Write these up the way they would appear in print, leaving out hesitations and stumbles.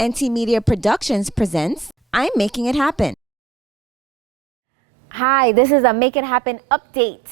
NT Media Productions presents I'm Making It Happen. Hi, this is a Make It Happen update.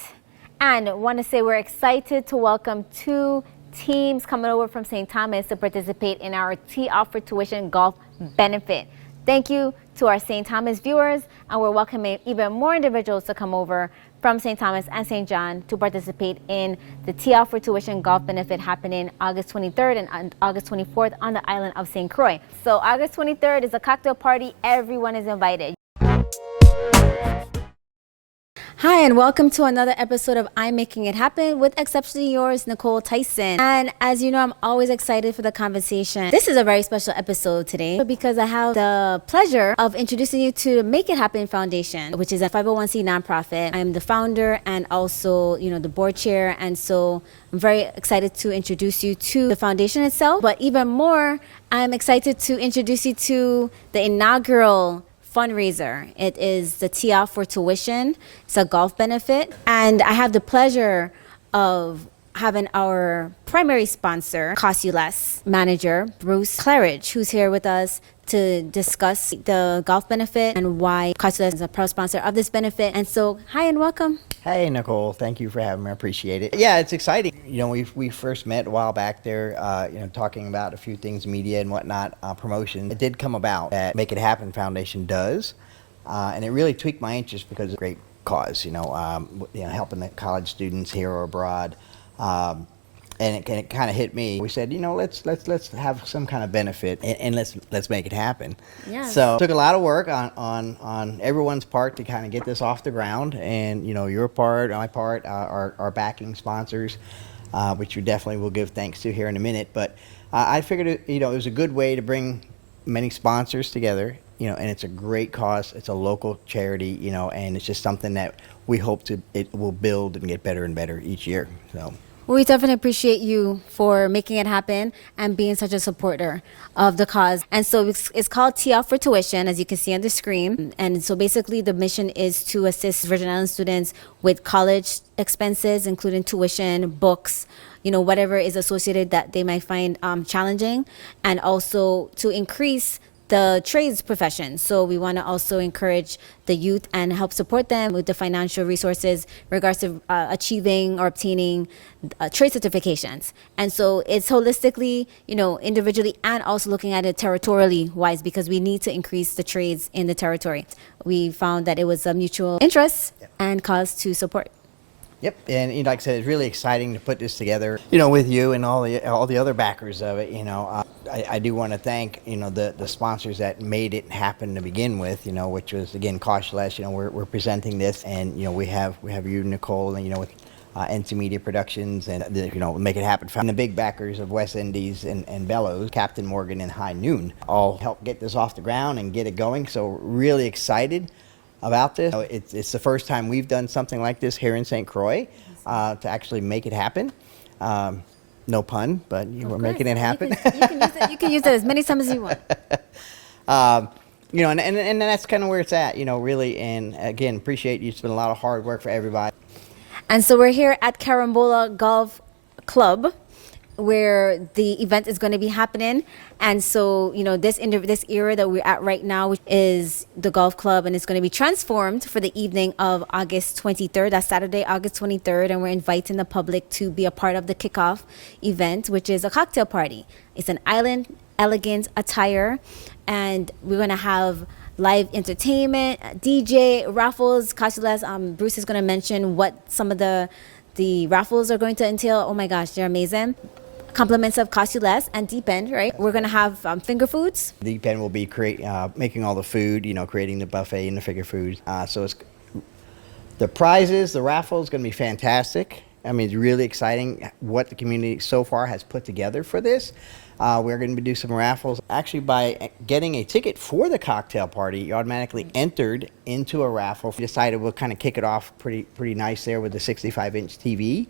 And want to say we're excited to welcome two teams coming over from St. Thomas to participate in our T-Off-4 tuition golf benefit. Thank you to our St. Thomas viewers, and we're welcoming even more individuals to come over from St. Thomas and St. John to participate in the T-Off-4 tuition golf benefit happening August 23rd and August 24th on the island of St. Croix. So August 23rd is a cocktail party. Everyone is invited. Hi, and welcome to another episode of I'm Making It Happen with exceptionally yours, Nykole Tyson. And as you know, I'm always excited for the conversation. This is a very special episode today because I have the pleasure of introducing you to the Make It Happen Foundation, which is a 501c nonprofit. I'm the founder and also, the board chair. And so I'm very excited to introduce you to the foundation itself. But even more, I'm excited to introduce you to the inaugural fundraiser. It is the T-Off-4 tuition. It's a golf benefit. And I have the pleasure of having our primary sponsor, Cost You Less manager, Bruce Claridge, who's here with us to discuss the golf benefit and why Cost You Less is a proud sponsor of this benefit. And so, hi and welcome. Hey, Nykole. Thank you for having me. I appreciate it. Yeah, it's exciting. We first met a while back there, talking about a few things, media and whatnot, promotion. It did come about that Make It Happen Foundation does, and it really tweaked my interest because it's a great cause, helping the college students here or abroad. And it kind of hit me. We said, let's have some kind of benefit and let's make it happen. Yes. So it took a lot of work on everyone's part to kind of get this off the ground. And your part, my part, our backing sponsors, which we definitely will give thanks to here in a minute. But I figured it was a good way to bring many sponsors together. And it's a great cause. It's a local charity. And it's just something that we hope it will build and get better and better each year. So. Well, we definitely appreciate you for making it happen and being such a supporter of the cause. And so it's called T-Off-4 tuition, as you can see on the screen. And so basically the mission is to assist Virgin Islands students with college expenses, including tuition, books, whatever is associated that they might find challenging, and also to increase the trades profession. So we want to also encourage the youth and help support them with the financial resources in regards to achieving or obtaining trade certifications. And so it's holistically, individually and also looking at it territorially wise, because we need to increase the trades in the territory. We found that it was a mutual interest and cause to support. Yep, and like I said, it's really exciting to put this together, with you and all the other backers of it. I do want to thank, the sponsors that made it happen to begin with, which was, again, Cost You Less. We're presenting this, and, we have you, Nykole, and, with NT Media Productions and, Make It Happen. And the big backers of West Indies and Bellows, Captain Morgan and High Noon, all helped get this off the ground and get it going. So really excited about this. It's the first time we've done something like this here in St. Croix to actually make it happen. No pun, but we're making it happen. You can use it as many times as you want. And that's kind of where it's at, really. And again, appreciate you. It's been a lot of hard work for everybody. And so we're here at Carambola Golf Club, where the event is going to be happening. And so, this era that we're at right now is the golf club, and it's going to be transformed for the evening of August 23rd. That's Saturday, August 23rd. And we're inviting the public to be a part of the kickoff event, which is a cocktail party. It's an island elegant attire, and we're going to have live entertainment, DJ, Raffles, Cost You Less. Bruce is going to mention what some of the raffles are going to entail. Oh my gosh, they're amazing. Compliments of Cost You Less and Deep End, right? We're going to have finger foods. Deep End will be making all the food, creating the buffet and the finger foods. So it's the prizes, the raffle is going to be fantastic. I mean, it's really exciting what the community so far has put together for this. We're going to do some raffles. Actually, by getting a ticket for the cocktail party, you automatically entered into a raffle. We decided we'll kind of kick it off pretty nice there with the 65-inch TV.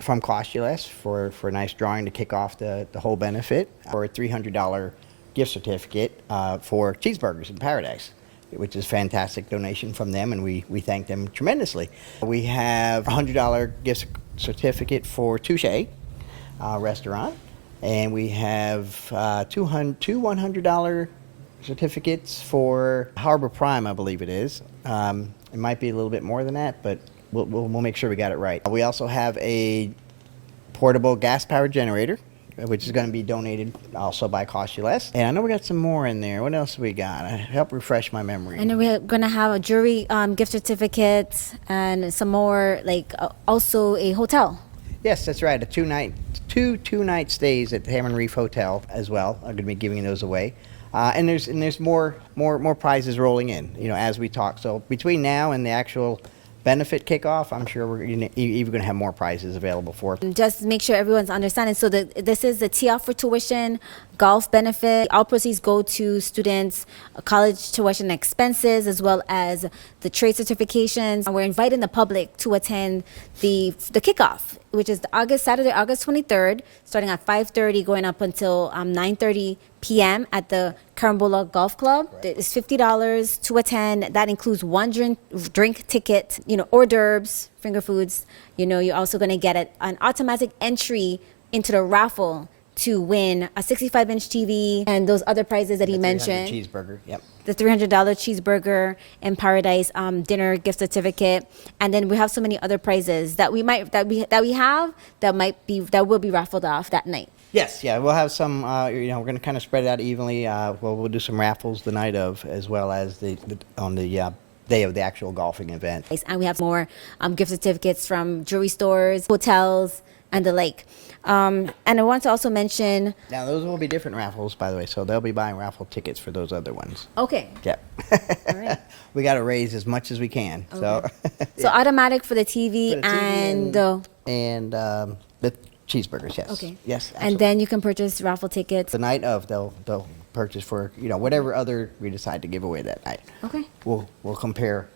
From Cost You Less for a nice drawing to kick off the whole benefit, or a $300 gift certificate for Cheeseburgers in Paradise, which is a fantastic donation from them, and we thank them tremendously. We have a $100 gift certificate for Touche restaurant, And we have two $100 certificates for Harbor Prime, I believe it is. It might be a little bit more than that, but we'll make sure we got it right. We also have a portable gas-powered generator, which is going to be donated also by Cost You Less. And I know we got some more in there. What else we got? Help refresh my memory. I know we're going to have a jewelry gift certificate and some more, also a hotel. Yes, that's right. Two-night stays at the Hammond Reef Hotel as well. I'm going to be giving those away. And there's more prizes rolling in, as we talk. So between now and the actual benefit kickoff, I'm sure we're even going to have more prizes available for it. Just make sure everyone's understanding. So this is the T-Off-4 tuition, golf benefit. All proceeds go to students' college tuition expenses, as well as the trade certifications. And we're inviting the public to attend the kickoff, which is Saturday, August 23rd, starting at 5:30, going up until 9:30 p.m. at the Carambola Golf Club. Right. It's $50 to attend. That includes one drink ticket, hors d'oeuvres, finger foods. You're also going to get an automatic entry into the raffle to win a 65-inch TV and those other prizes that he mentioned. Cheeseburger, yep. The $300 cheeseburger in Paradise dinner gift certificate, and then we have so many other prizes that will be raffled off that night. Yes, yeah, we'll have some. We're going to kind of spread it out evenly. We'll do some raffles the night of, as well as on the day of the actual golfing event. And we have more gift certificates from jewelry stores, hotels, and the like. And I want to also mention. Now, those will be different raffles, by the way, so they'll be buying raffle tickets for those other ones. Okay. Yep. All right. We got to raise as much as we can. Okay. So. So automatic for the TV, and the cheeseburgers, yes. Okay. Yes. Absolutely. And then you can purchase raffle tickets. The night of, they'll purchase for whatever other we decide to give away that night. Okay. We'll compare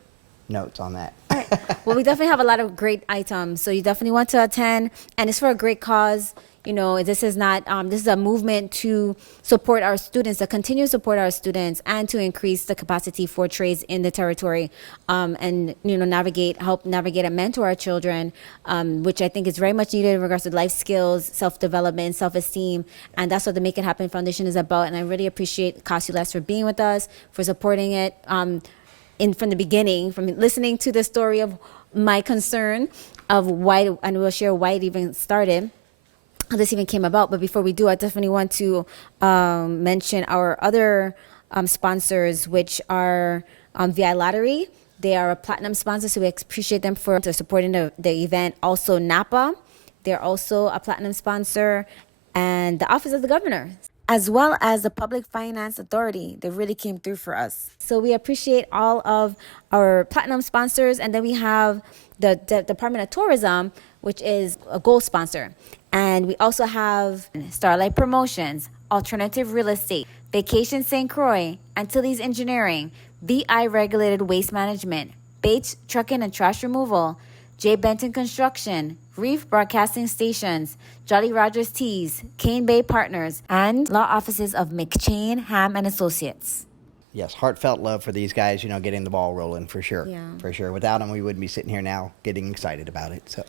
notes on that. All right. Well, we definitely have a lot of great items, so you definitely want to attend, and it's for a great cause. This is not. This is a movement to support our students, to continue to support our students, and to increase the capacity for trades in the territory, and help navigate and mentor our children, which I think is very much needed in regards to life skills, self-development, self-esteem, and that's what the Make It Happen Foundation is about. And I really appreciate Cost You Less for being with us, for supporting it. From the beginning, from listening to the story of my concern of why, and we'll share why it even started, how this even came about. But before we do, I definitely want to mention our other sponsors, which are VI Lottery. They are a platinum sponsor, so we appreciate them for supporting the event. Also, Napa, they're also a platinum sponsor, and the Office of the Governor, as well as the Public Finance Authority. They really came through for us. So we appreciate all of our platinum sponsors. And then we have the Department of Tourism, which is a gold sponsor. And we also have Starlight Promotions, Alternative Real Estate, Vacation St. Croix, Antilles Engineering, VI Regulated Waste Management, Bates Trucking and Trash Removal, J. Benton Construction, Reef Broadcasting Stations, Jolly Rogers Teas, Cane Bay Partners, and law offices of McChain, Ham, and Associates. Yes, heartfelt love for these guys, getting the ball rolling for sure. Yeah. For sure. Without them, we wouldn't be sitting here now getting excited about it. So,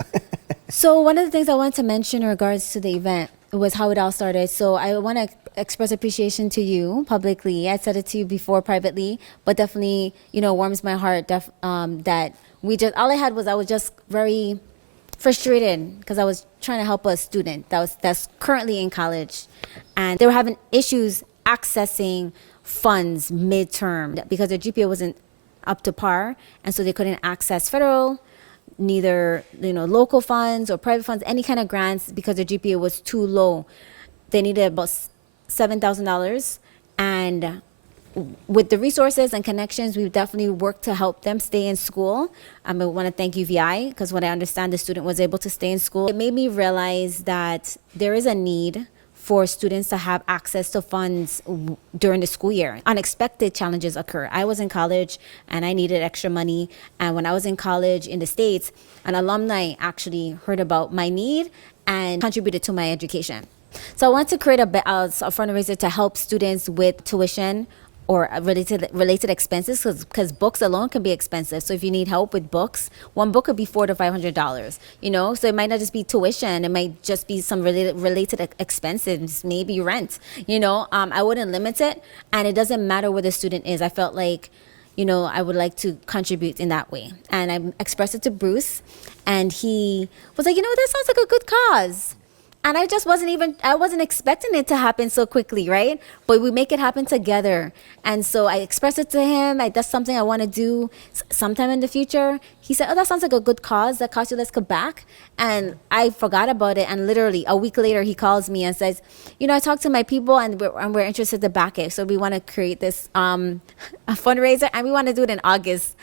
So one of the things I wanted to mention in regards to the event was how it all started. So I want to express appreciation to you publicly. I said it to you before privately, but definitely, warms my heart that all I had was I was just very frustrated because I was trying to help a student that's currently in college, and they were having issues accessing funds midterm because their GPA wasn't up to par, and so they couldn't access federal, neither local funds or private funds, any kind of grants, because their GPA was too low. They needed about $7,000, and with the resources and connections, we've definitely worked to help them stay in school. I want to thank UVI, because what I understand, the student was able to stay in school. It made me realize that there is a need for students to have access to funds during the school year. Unexpected challenges occur. I was in college and I needed extra money. And when I was in college in the States, an alumni actually heard about my need and contributed to my education. So I want to create a fundraiser to help students with tuition or related expenses, because books alone can be expensive. So if you need help with books, one book could be $400 to $500. So it might not just be tuition; it might just be some related expenses, maybe rent. I wouldn't limit it, and it doesn't matter where the student is. I felt like, I would like to contribute in that way, and I expressed it to Bruce, and he was like, that sounds like a good cause. And I just I wasn't expecting it to happen so quickly, right? But we make it happen together. And so I expressed it to him. That's something I want to do sometime in the future. He said, that sounds like a good cause. That cost you less back. And I forgot about it. And literally a week later, he calls me and says, I talked to my people and we're interested to back it. So we want to create this a fundraiser, and we want to do it in August.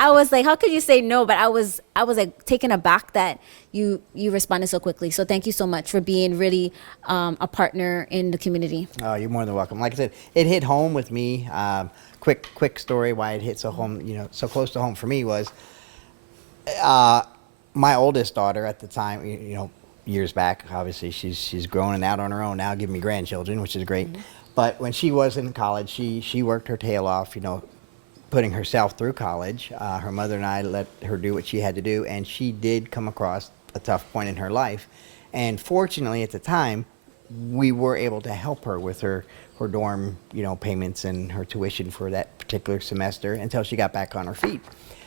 I was like, how could you say no? But I was like taken aback that you responded so quickly. So thank you so much for being really a partner in the community. Oh, you're more than welcome. Like I said, it hit home with me. Quick story why it hit so home, so close to home for me was my oldest daughter at the time, years back. Obviously, she's growing out on her own now, giving me grandchildren, which is great. Mm-hmm. But when she was in college, she worked her tail off, putting herself through college. Her mother and I let her do what she had to do, and she did come across a tough point in her life. And fortunately, at the time, we were able to help her with her dorm, payments and her tuition for that particular semester until she got back on her feet.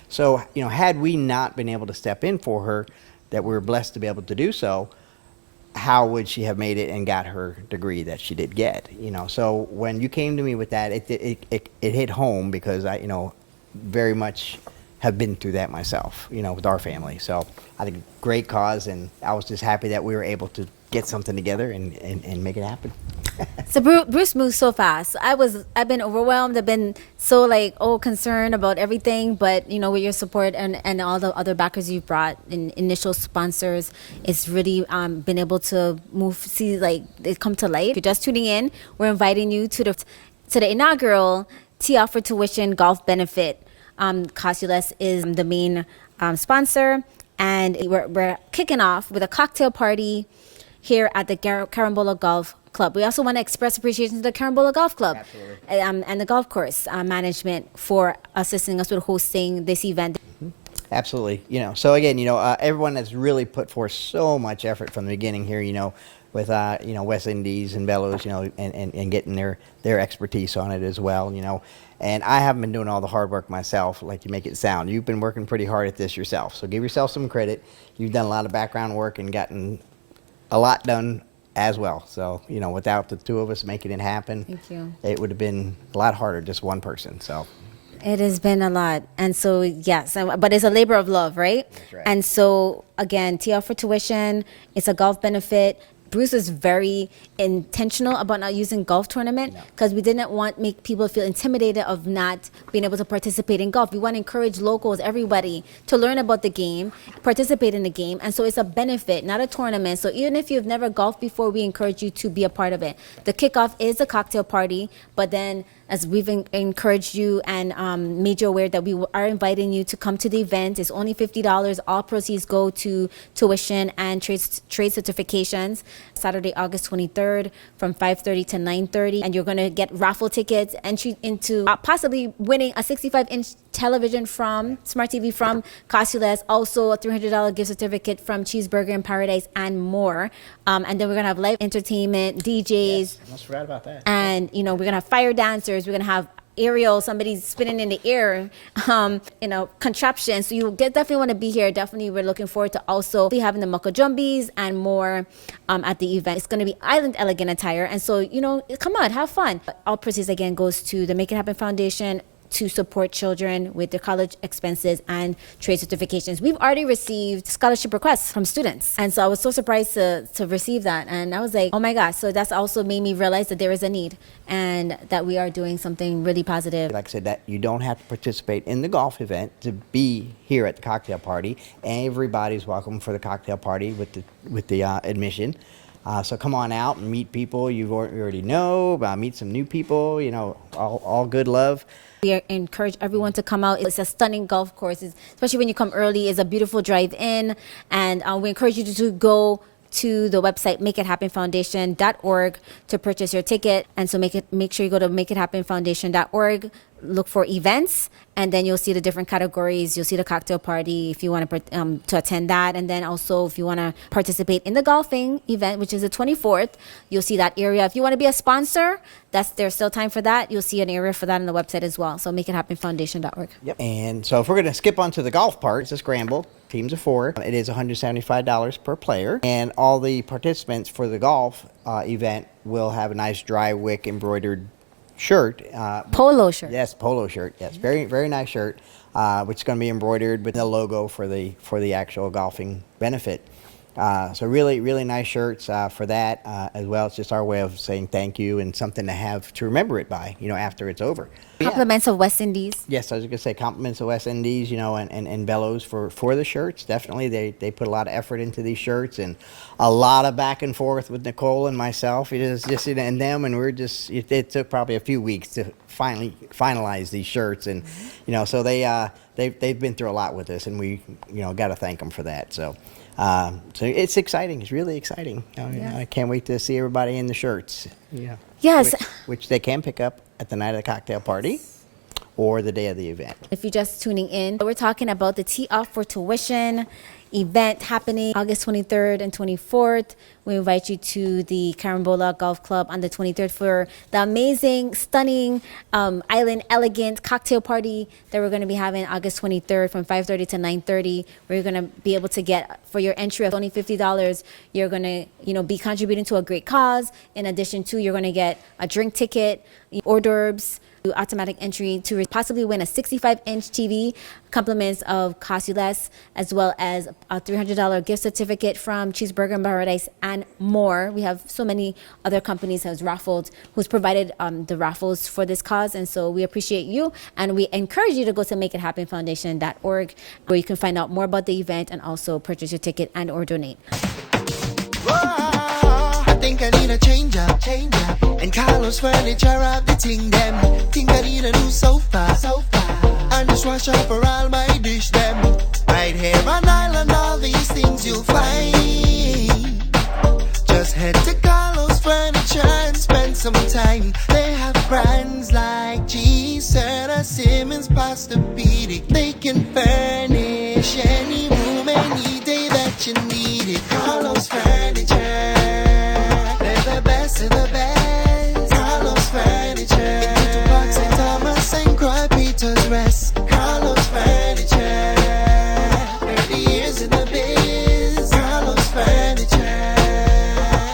So, had we not been able to step in for her, that we were blessed to be able to do so, how would she have made it and got her degree that she did get? So when you came to me with that, it hit home because I, very much have been through that myself, with our family. So I think great cause, and I was just happy that we were able to get something together and make it happen. So Bruce moves so fast. I've been overwhelmed. I've been so concerned about everything. But with your support and all the other backers you've brought and initial sponsors, it's really been able to see it come to light. If you're just tuning in, we're inviting you to the inaugural T-Off-4 tuition golf benefit. Cost You Less is the main sponsor, and we're kicking off with a cocktail party here at the Carambola Golf Club. We also want to express appreciation to the Carambola Golf Club and the golf course management for assisting us with hosting this event. Mm-hmm. Absolutely. So again, everyone has really put forth so much effort from the beginning here, with West Indies and Bellows, and getting their expertise on it as well, And I haven't been doing all the hard work myself, like you make it sound. You've been working pretty hard at this yourself, so give yourself some credit. You've done a lot of background work and gotten a lot done as well. So, without the two of us making it happen, thank you. It would have been a lot harder, just one person. So it has been a lot. And so, yes, but it's a labor of love, right? That's right. And so, again, T-Off-4 tuition, it's a golf benefit. Bruce was very intentional about not using golf tournament because we didn't want make people feel intimidated of not being able to participate in golf. We want to encourage locals, everybody, to learn about the game, participate in the game. And so it's a benefit, not a tournament. So even if you've never golfed before, we encourage you to be a part of it. The kickoff is a cocktail party, but then as we've encouraged you and made you aware that we are inviting you to come to the event. It's only $50. All proceeds go to tuition and trade certifications. Saturday, August 23rd from 5:30 to 9:30. And you're going to get raffle tickets, entry into possibly winning a 65-inch television from Smart TV from Cost You Less. Also a $300 gift certificate from Cheeseburger in Paradise and more. And then we're going to have live entertainment, DJs. Yes, I almost forgot about that. And, we're going to have fire dancers. We're going to have aerial, somebody's spinning in the air, contraption. So you definitely want to be here. Definitely, we're looking forward to also having the Moko Jumbies and more at the event. It's going to be Island Elegant attire. And so, come on, have fun. All proceeds, again, goes to the Make It Happen Foundation to support children with their college expenses and trade certifications. We've already received scholarship requests from students. And so I was so surprised to receive that. And I was like, oh my gosh. So that's also made me realize that there is a need and that we are doing something really positive. Like I said, that you don't have to participate in the golf event to be here at the cocktail party. Everybody's welcome for the cocktail party with the admission. So come on out and meet people you already know, meet some new people, all good love. We encourage everyone to come out. It's a stunning golf course, especially when you come early. It's a beautiful drive-in, and we encourage you to go to the website makeithappenfoundation.org to purchase your ticket. And so make sure you go to makeithappenfoundation.org, look for events, and then you'll see the different categories. You'll see the cocktail party if you want to attend that. And then also if you want to participate in the golfing event, which is the 24th, you'll see that area. If you want to be a sponsor, there's still time for that. You'll see an area for that on the website as well. So makeithappenfoundation.org. Yep. And so if we're going to skip on to the golf part, it's a scramble, teams of 4. It is $175 per player. And all the participants for the golf event will have a nice dry wick embroidered shirt. Polo shirt. Yes, polo shirt. Yes, very, very nice shirt, which is going to be embroidered with the logo for the actual golfing benefit. So really, really nice shirts for that as well. It's just our way of saying thank you and something to have to remember it by, after it's over. Compliments of West Indies. Yes, I was going to say compliments of West Indies, and Bellows for the shirts. Definitely, they put a lot of effort into these shirts and a lot of back and forth with Nykole and myself. It is just and them, and it took probably a few weeks to finally finalize these shirts, and so they've been through a lot with this, and we got to thank them for that. So it's exciting. It's really exciting. I can't wait to see everybody in the shirts. Yeah. Yes. Which they can pick up at the night of the cocktail party or the day of the event. If you're just tuning in, we're talking about the T-Off-4 tuition event happening August 23rd and 24th. We invite you to the Carambola Golf Club on the 23rd for the amazing, stunning, island elegant cocktail party that we're going to be having August 23rd from 5:30 to 9:30. Where you're going to be able to get, for your entry of only $50, you're going to be contributing to a great cause. In addition to, you're going to get a drink ticket, hors d'oeuvres, automatic entry to possibly win a 65-inch TV, compliments of Cost You Less, as well as a $300 gift certificate from Cheeseburger in Paradise, and more. We have so many other companies as Raffles who's provided the raffles for this cause, and so we appreciate you, and we encourage you to go to makeithappenfoundation.org, where you can find out more about the event and also purchase your ticket and or donate. I think I need a change up. And Carlos Furniture have the thing them. Think I need a new sofa. And just wash up for all my dish them. Right here on Island, all these things you'll find. Just head to Carlos Furniture and spend some time. They have brands like G-Serta, Simmons, Posturepedic. They can furnish any room, any day that you need it. Carlos Furniture, they're the best of the best. Carlos Furniture, to Park St. Thomas and Croix Peter's Rest. Carlos Furniture, 30 years in the biz. Carlos Furniture,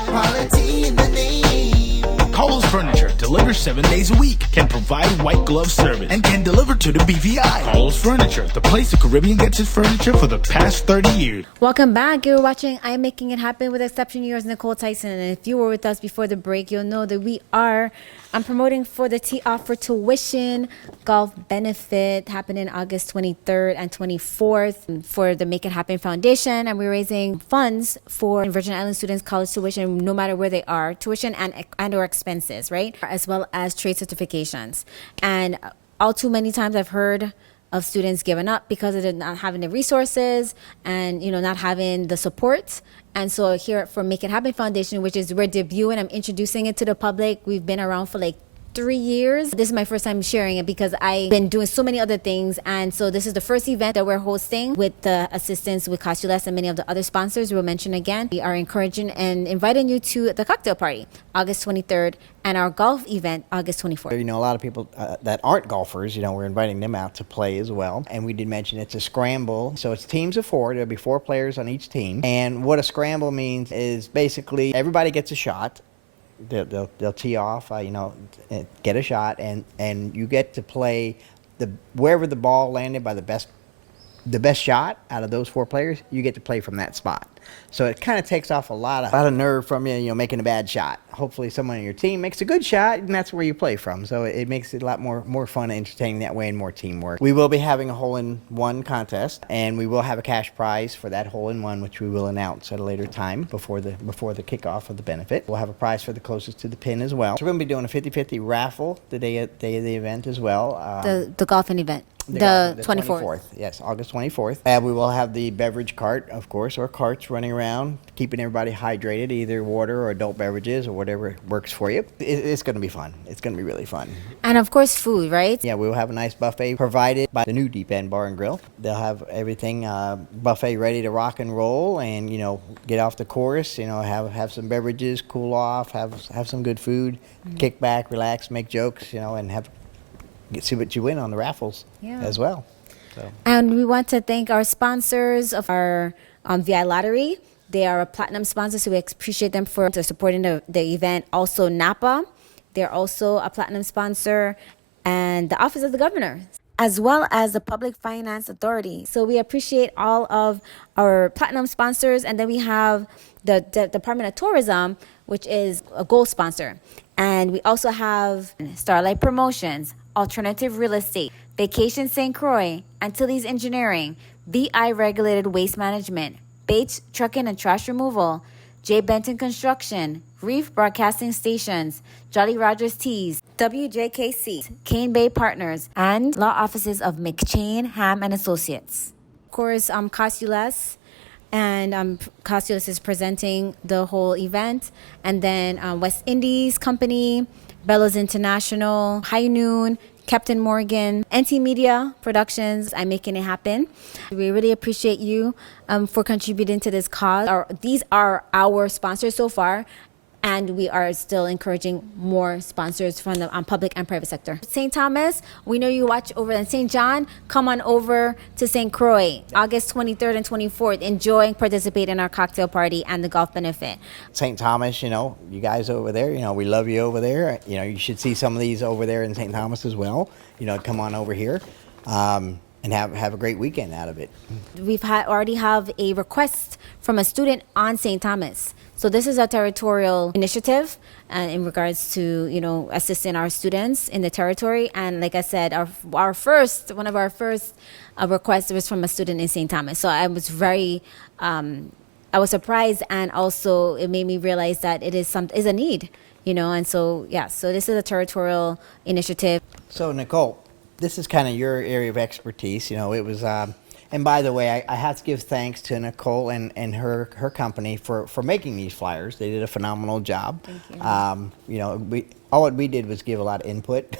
quality in the name. Carlos Furniture delivers 7 days a week, can provide white glove service, and can deliver to the BVI. Carlos Furniture, the place the Caribbean gets its furniture for the past 30 years. Welcome back. You're watching I'm Making It Happen with exception yours, Nykole Tyson. And if you were with us before the break, you'll know that I'm promoting for the T-Off-4 tuition golf benefit happening August 23rd and 24th for the Make It Happen Foundation. And we're raising funds for Virgin Islands students' college tuition, no matter where they are, tuition and or expenses, right? As well as trade certifications. And all too many times I've heard of students giving up because of not having the resources and not having the support. And so here for Make It Happen Foundation, which is we're debuting, I'm introducing it to the public. We've been around for like 3 years. This is my first time sharing it because I've been doing so many other things. And so this is the first event that we're hosting with the assistance with Cost You Less and many of the other sponsors we'll mention again. We are encouraging and inviting you to the cocktail party, August 23rd, and our golf event, August 24th. A lot of people that aren't golfers, we're inviting them out to play as well. And we did mention it's a scramble. So it's teams of 4. There'll be 4 players on each team. And what a scramble means is basically everybody gets a shot. They'll tee off, get a shot, and you get to play wherever the ball landed by the best shot out of those 4 players. You get to play from that spot. So it kind of takes off a lot of nerve from you, making a bad shot. Hopefully someone on your team makes a good shot, and that's where you play from. So it makes it a lot more fun and entertaining that way and more teamwork. We will be having a hole-in-one contest, and we will have a cash prize for that hole-in-one, which we will announce at a later time before the kickoff of the benefit. We'll have a prize for the closest to the pin as well. So we're going to be doing a 50-50 raffle the day of the event as well. The golfing event. The 24th. Yes, August 24th. And we will have the beverage cart, of course, or carts running around, keeping everybody hydrated, either water or adult beverages or whatever works for you. It's going to be fun. It's going to be really fun. And of course, food, right? Yeah, we will have a nice buffet provided by the new Deep End Bar and Grill. They'll have everything buffet ready to rock and roll, and get off the course. Have some beverages, cool off, have some good food, kick back, relax, make jokes. And see what you win on the raffles as well. So. And we want to thank our sponsors of our VI Lottery. They are a platinum sponsor, so we appreciate them for supporting the event. Also, Napa, they're also a platinum sponsor, and the Office of the Governor, as well as the Public Finance Authority. So we appreciate all of our platinum sponsors. And then we have the Department of Tourism, which is a gold sponsor. And we also have Starlight Promotions, Alternative Real Estate, Vacation St. Croix, Antilles Engineering, BI Regulated Waste Management, Bates Trucking and Trash Removal, J. Benton Construction, Reef Broadcasting Stations, Jolly Rogers Teas, WJKC, Cane Bay Partners, and law offices of McChain, Ham and Associates. Of course, Costules, and Costules is presenting the whole event. And then West Indies Company, Bellows International, High Noon, Captain Morgan, NT Media Productions, I'm Making It Happen. We really appreciate you for contributing to this cause. These are our sponsors so far, and we are still encouraging more sponsors from the public and private sector. St. Thomas, we know you watch over in St. John. Come on over to St. Croix, August 23rd and 24th. Enjoy and participate in our cocktail party and the golf benefit. St. Thomas, you guys over there, we love you over there. You should see some of these over there in St. Thomas as well. Come on over here and have a great weekend out of it. We've already have a request from a student on St. Thomas. So this is a territorial initiative in regards to, assisting our students in the territory. And like I said, one of our first requests was from a student in St. Thomas. So I was I was surprised, and also it made me realize that it is a need, and so, so this is a territorial initiative. So Nykole, this is kind of your area of expertise. It was, and by the way, I have to give thanks to Nykole and her company for making these flyers. They did a phenomenal job. Thank you. What we did was give a lot of input,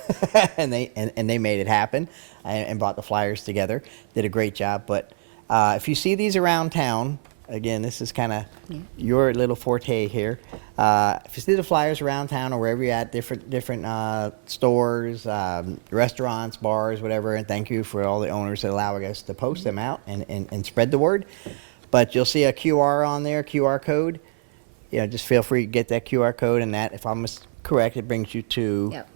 and they made it happen, and brought the flyers together. Did a great job. But if you see these around town, again, this is kind of your little forte here. If you see the flyers around town or wherever you're at, different stores, restaurants, bars, whatever, and thank you for all the owners that allow us to post them out and spread the word. But you'll see a QR on there, QR code. Just feel free to get that QR code, and that, if I'm correct, it brings you to... Yep.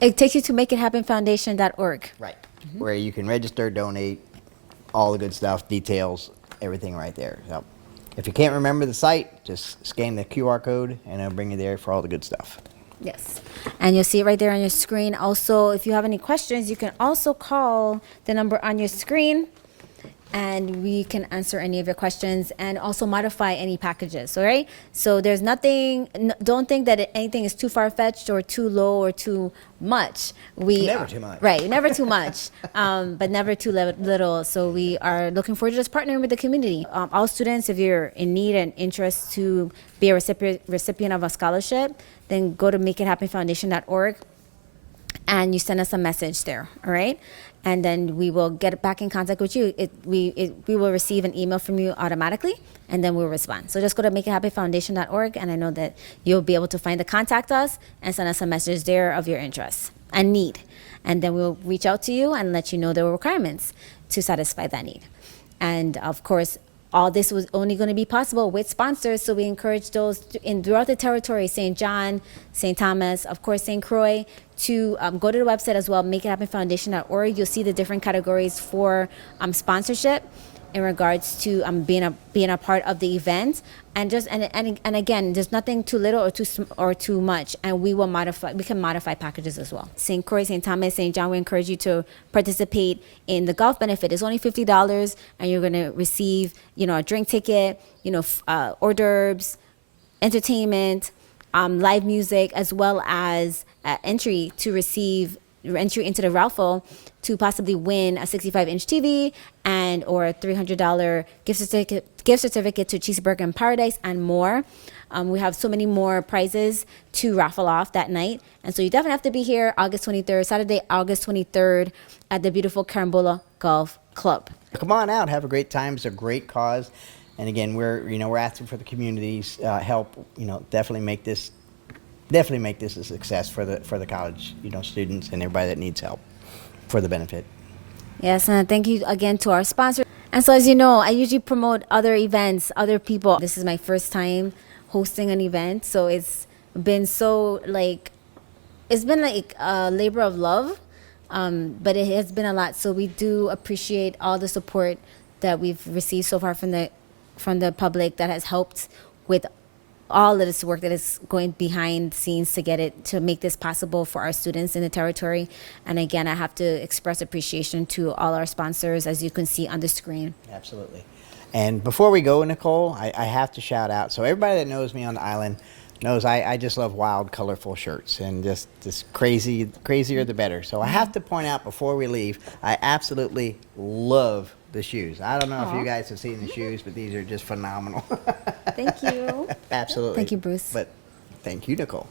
It takes you to makeithappenfoundation.org. Right. Mm-hmm. Where you can register, donate, all the good stuff, details, everything right there. So if you can't remember the site, just scan the QR code and it'll bring you there for all the good stuff. Yes. And you'll see it right there on your screen. Also, if you have any questions, you can also call the number on your screen, and we can answer any of your questions and also modify any packages. All right. So there's nothing, don't think that anything is too far-fetched or too low or too much. Never too much. Right. Never too much, but never too little. So we are looking forward to just partnering with the community. All students, if you're in need and interest to be a recipient of a scholarship, then go to makeithappenfoundation.org and you send us a message there. All right. And then we will get back in contact with you. We will receive an email from you automatically, and then we'll respond. So just go to makeithappenfoundation.org, and I know that you'll be able to contact us and send us a message there of your interest and need. And then we'll reach out to you and let you know the requirements to satisfy that need. And of course, all this was only going to be possible with sponsors, so we encourage those throughout the territory, St. John, St. Thomas, of course, St. Croix, to go to the website as well, makeithappenfoundation.org. You'll see the different categories for sponsorship in regards to being a part of the event, and again, there's nothing too little or too much, and we can modify packages as well. St. Croix, St. Thomas, St. John, we encourage you to participate in the golf benefit. It's only $50, and you're going to receive a drink ticket, hors d'oeuvres, entertainment, live music, as well as entry to receive entry into the raffle to possibly win a 65-inch TV and or a $300 gift certificate to Cheeseburger in Paradise and more. We have so many more prizes to raffle off that night. And so you definitely have to be here Saturday, August 23rd at the beautiful Carambola Golf Club. Come on out, have a great time. It's a great cause. And again, we're asking for the community's help, definitely make this a success for the college, students and everybody that needs help for the benefit. Yes, and thank you again to our sponsor. And so as you know, I usually promote other events, other people. This is my first time hosting an event, so it's been like a labor of love, but it has been a lot. So we do appreciate all the support that we've received so far from the public that has helped with all of this work that is going behind the scenes to make this possible for our students in the territory. And again, I have to express appreciation to all our sponsors, as you can see on the screen. Absolutely. And before we go, Nykole, I have to shout out. So everybody that knows me on the island knows I just love wild, colorful shirts, and just crazier the better. So I have to point out before we leave, I absolutely love the shoes. I don't know if you guys have seen the shoes, but these are just phenomenal. Thank you. Absolutely. Thank you, Bruce. But thank you, Nykole.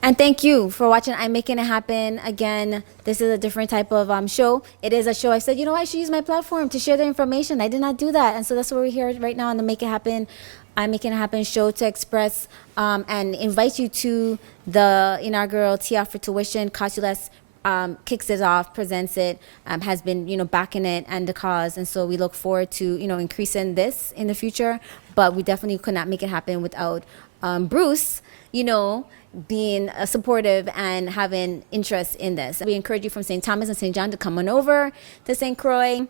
And thank you for watching I'm Making It Happen. Again, this is a different type of show. It is a show. I said, I should use my platform to share the information. I did not do that. And so that's what we're here right now on the Make It Happen, I'm Making It Happen show to express and invite you to the inaugural T-Off-4 tuition. Cost You Less kicks it off, presents it, has been, backing it and the cause. And so we look forward to, increasing this in the future. But we definitely could not make it happen without Bruce, being supportive and having interest in this. We encourage you from St. Thomas and St. John to come on over to St. Croix.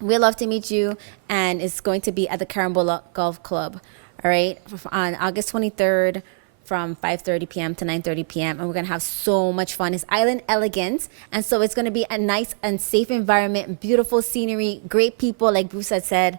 We'd love to meet you, and it's going to be at the Carambola Golf Club, all right, on August 23rd from 5:30 p.m. to 9:30 p.m. And we're going to have so much fun. It's island elegant, and so it's going to be a nice and safe environment, beautiful scenery, great people, like Bruce had said.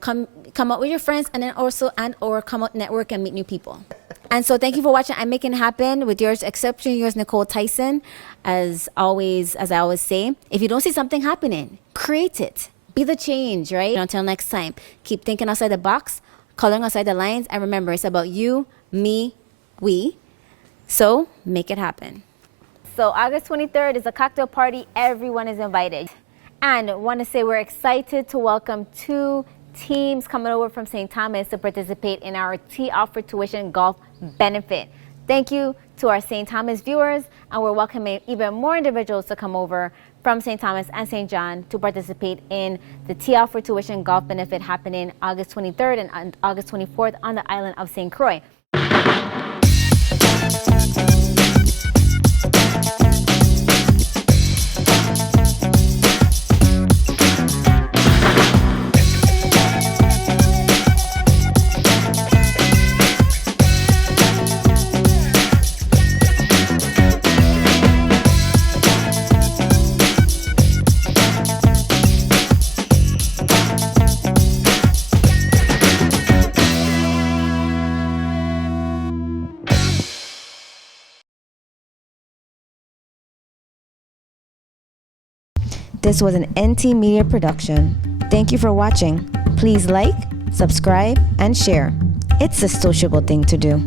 Come out with your friends, and then also or come out, network, and meet new people. And so thank you for watching I'm Making It Happen with yours Nykole Tyson. As I always say, if you don't see something happening, create it. Be the change, right? Until next time, keep thinking outside the box, coloring outside the lines, and remember, it's about you, me, we. So make it happen. So August 23rd is a cocktail party. Everyone is invited. And I want to say we're excited to welcome 2 teams coming over from St. Thomas to participate in our T-Off-4 tuition golf benefit. Thank you to our St. Thomas viewers, and we're welcoming even more individuals to come over from St. Thomas and St. John to participate in the T-Off-4 tuition golf benefit happening August 23rd and August 24th on the island of St. Croix. This was an NT Media production. Thank you for watching. Please like, subscribe, and share. It's a sociable thing to do.